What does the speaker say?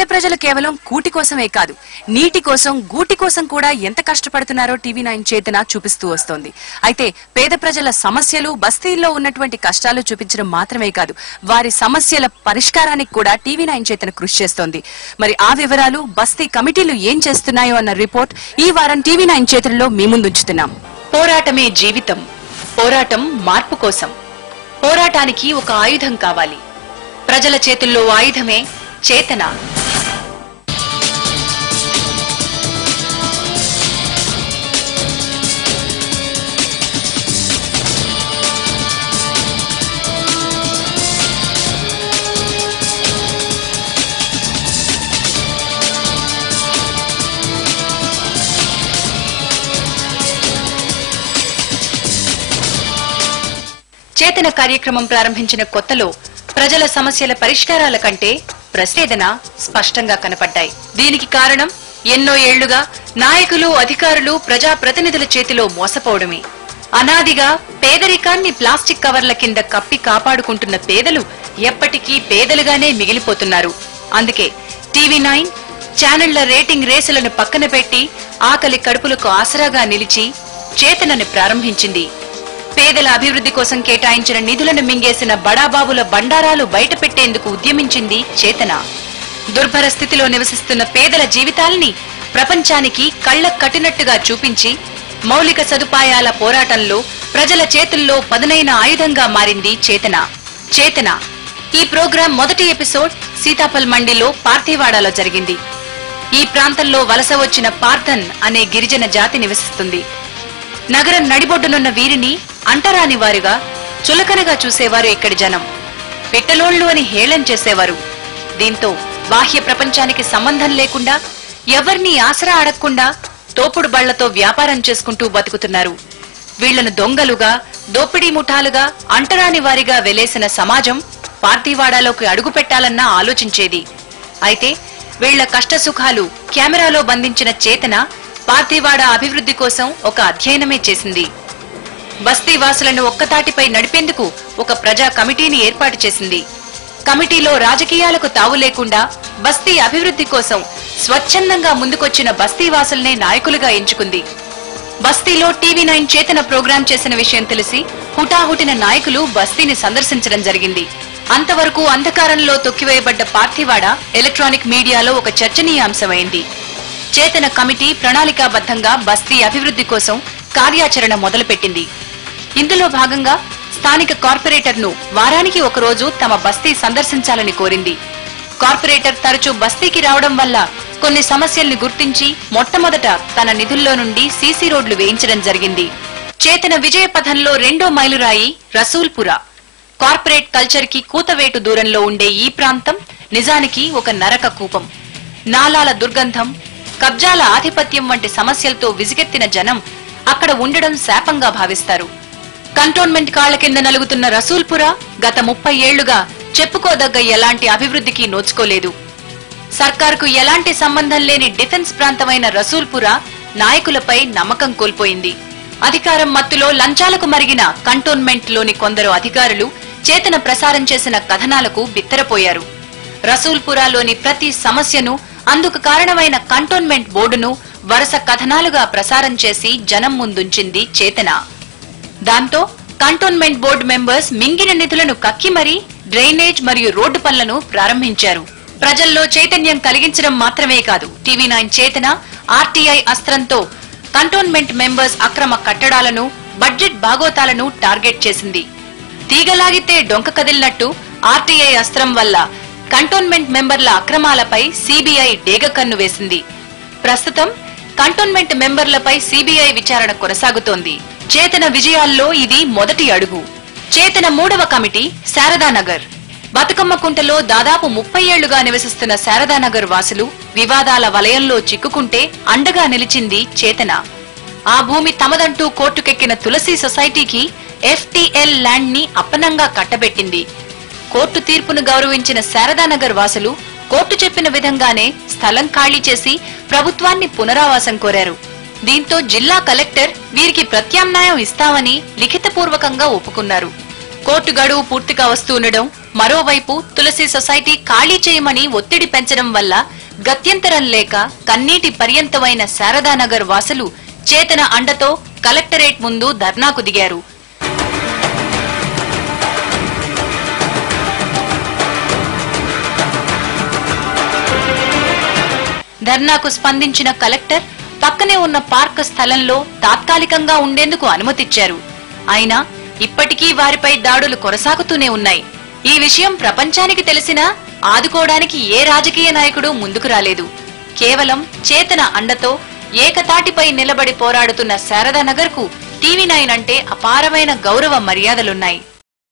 పేద ప్రజలు కేవలం కూటి కోసమే కాదు, నీటి కోసం, గూటి కోసం కూడా ఎంత కష్టపడుతున్నారో TV9 చేతన చూపిస్తూ వస్తోంది. అయితే పేద ప్రజల సమస్యలు, బస్తీల్లో ఉన్నటువంటి కష్టాలు చూపించడం మాత్రమే కాదు, వారి సమస్యల పరిష్కారానికి కూడా TV9 చేతన కృషి చేస్తోంది. మరి ఆ వివరాలు, బస్తీ కమిటీలు ఏం చేస్తున్నాయో అన్న రిపోర్ట్ ఈ వారం TV9 చేతుల్లో మీ ముందుంచుతున్నాం. పోరాటమే జీవితం, పోరాటం మార్పు కోసం. పోరాటానికి ఒక ఆయుధం కావాలి. ప్రజల చేతుల్లో ఆయుధమే చేతన. చేతన కార్యక్రమం ప్రారంభించిన కొత్తలో ప్రజల సమస్యల పరిష్కారాల కంటే ప్రసేదన స్పష్టంగా కనపడ్డాయి. దీనికి కారణం ఎన్నో ఏళ్లుగా నాయకులు, అధికారులు, ప్రజా ప్రతినిధుల చేతిలో మోసపోవడమే. అనాదిగా పేదరికాన్ని ప్లాస్టిక్ కవర్ల కింద కప్పి కాపాడుకుంటున్న పేదలు ఎప్పటికీ పేదలుగానే మిగిలిపోతున్నారు. అందుకే TV9 ఛానళ్ల రేటింగ్ రేసులను పక్కన పెట్టి ఆకలి కడుపులకు ఆసరాగా నిలిచి చేతనని ప్రారంభించింది. పేదల అభివృద్ధి కోసం కేటాయించిన నిధులను మింగేసిన బడాబాబుల బండారాలు బయటపెట్టేందుకు ఉద్యమించింది చేతన. దుర్భర స్థితిలో నివసిస్తున్న పేదల జీవితాల్ని ప్రపంచానికి కళ్లకు కట్టినట్టుగా చూపించి మౌలిక సదుపాయాల పోరాటంలో ప్రజల చేతుల్లో పదునైన ఆయుధంగా మారింది చేతన. చేతన ఈ ప్రోగ్రాం మొదటి ఎపిసోడ్ సీతాఫల్ మండిలో పార్థివాడలో జరిగింది. ఈ ప్రాంతంలో వలస వచ్చిన పార్థన్ అనే గిరిజన జాతి నివసిస్తుంది. నగరం నడిబొడ్డునున్న వీరిని అంటరాని వారుగా, చులకనగా చూసేవారు ఇక్కడి జనం. పిట్టలోళ్లు అని హేళన చేసేవారు. దీంతో బాహ్య ప్రపంచానికి సంబంధం లేకుండా, ఎవర్నీ ఆసరా అడగకుండా తోపుడు బళ్లతో వ్యాపారం చేసుకుంటూ బతుకుతున్నారు. వీళ్లను దొంగలుగా, దోపిడీ ముఠాలుగా, అంటరాని వారిగా వెలేసిన సమాజం పార్థివాడలోకి అడుగు పెట్టాలన్నా ఆలోచించేది. అయితే వీళ్ల కష్టసుఖాలు కెమెరాలో బంధించిన చేతన పార్థివాడ అభివృద్ధి కోసం ఒక అధ్యయనమే చేసింది. బస్తీవాసులను ఒక్కతాటిపై నడిపేందుకు ఒక ప్రజా కమిటీని ఏర్పాటు చేసింది. కమిటీలో రాజకీయాలకు తావు లేకుండా బస్తీ అభివృద్ధి కోసం స్వచ్ఛందంగా ముందుకొచ్చిన బస్తీవాసులనే నాయకులుగా ఎంచుకుంది. బస్తీలో TV9 చేతన ప్రోగ్రాం చేసిన విషయం తెలిసి హుటాహుటిన నాయకులు బస్తీని సందర్శించడం జరిగింది. అంతవరకు అంధకారంలో తొక్కివేయబడ్డ పార్థివాడ ఎలక్ట్రానిక్ మీడియాలో ఒక చర్చనీయాంశమైంది. చేతన కమిటీ ప్రణాళికాబద్ధంగా బస్తీ అభివృద్ధి కోసం కార్యాచరణ మొదలుపెట్టింది. ఇందులో భాగంగా స్థానిక కార్పొరేటర్ను వారానికి ఒకరోజు తమ బస్తీ సందర్శించాలని కోరింది. కార్పొరేటర్ తరచూ బస్తీకి రావడం వల్ల కొన్ని సమస్యల్ని గుర్తించి మొట్టమొదట తన నిధుల్లో నుండి సీసీ రోడ్లు వేయించడం జరిగింది. చేతన విజయ పథంలో రెండో మైలురాయి రసూల్పుర. కార్పొరేట్ కల్చర్ కి కూతవేటు దూరంలో ఉండే ఈ ప్రాంతం నిజానికి ఒక నరక కూపం. నాలాల దుర్గంధం, కబ్జాల ఆధిపత్యం వంటి సమస్యలతో విసిగెత్తిన జనం అక్కడ ఉండడం శాపంగా భావిస్తారు. కంటోన్మెంట్ కాళ్ల కింద నలుగుతున్న రసూల్పుర గత 30 ఏళ్లుగా చెప్పుకోదగ్గ ఎలాంటి అభివృద్ధికి నోచుకోలేదు. సర్కారుకు ఎలాంటి సంబంధం లేని డిఫెన్స్ ప్రాంతమైన రసూల్పుర నాయకులపై నమ్మకం కోల్పోయింది. అధికారం మత్తులో లంచాలకు మరిగిన కంటోన్మెంట్ లోని కొందరు అధికారులు చేతన ప్రసారం చేసిన కథనాలకు బిత్తరపోయారు. రసూల్పురాలోని ప్రతి సమస్యను, అందుకు కారణమైన కంటోన్మెంట్ బోర్డును వరుస కథనాలుగా ప్రసారం చేసి జనం ముందుంచింది చేతన. దాంతో కంటోన్మెంట్ బోర్డు మెంబర్స్ మింగిన నిధులను కక్కి మరీ డ్రైనేజ్ మరియు రోడ్డు పనులను ప్రారంభించారు. ప్రజల్లో చైతన్యం కలిగించడం మాత్రమే కాదు, TV9 చేతన RTI అస్త్రంతో కంటోన్మెంట్ మెంబర్స్ అక్రమ కట్టడాలను, బడ్జెట్ బాగోతాలను టార్గెట్ చేసింది. తీగలాగితే డొంక కదిలినట్టు RTI అస్త్రం వల్ల కంటోన్మెంట్ మెంబర్ల అక్రమాలపై CBI డేగ కన్ను వేసింది. ప్రస్తుతం కంటోన్మెంట్ మెంబర్లపై CBI విచారణ కొనసాగుతోంది. చేతన విజయాల్లో ఇది మొదటి అడుగు. చేతన మూడవ కమిటీ శారదానగర్. బతుకమ్మ కుంటలో దాదాపు 30 ఏళ్లుగా నివసిస్తున్న శారదానగర్ వాసులు వివాదాల వలయంలో చిక్కుకుంటే అండగా నిలిచింది చేతన. ఆ భూమి తమదంటూ కోర్టుకెక్కిన తులసి సొసైటీకి FTL ల్యాండ్ ని అప్పనంగా కట్టబెట్టింది. కోర్టు తీర్పును గౌరవించిన శారదానగర్ వాసులు కోర్టు చెప్పిన విధంగానే స్థలం ఖాళీ చేసి ప్రభుత్వాన్ని పునరావాసం కోరారు. దీంతో జిల్లా కలెక్టర్ వీరికి ప్రత్యామ్నాయం ఇస్తామని లిఖితపూర్వకంగా ఒప్పుకున్నారు. కోర్టు గడువు పూర్తిగా వస్తుండడం మరోవైపు తులసి సొసైటీ ఖాళీ చేయమని ఒత్తిడి పెంచడం వల్ల గత్యంతరం లేక కన్నీటి పర్యంతమైన శారదానగర్ వాసులు చేతన అండతో కలెక్టరేట్ ముందు ధర్నాకు దిగారు. ధర్నాకు స్పందించిన కలెక్టర్ పక్కనే ఉన్న పార్క్ స్థలంలో తాత్కాలికంగా ఉండేందుకు అనుమతిచ్చారు. అయినా ఇప్పటికీ వారిపై దాడులు కొనసాగుతూనే ఉన్నాయి. ఈ విషయం ప్రపంచానికి తెలిసినా ఆదుకోవడానికి ఏ రాజకీయ నాయకుడు ముందుకు రాలేదు. కేవలం చేతన అండతో ఏకతాటిపై నిలబడి పోరాడుతున్న శారదానగర్ కు టీవీ9 అంటే అపారమైన గౌరవ మర్యాదలున్నాయి.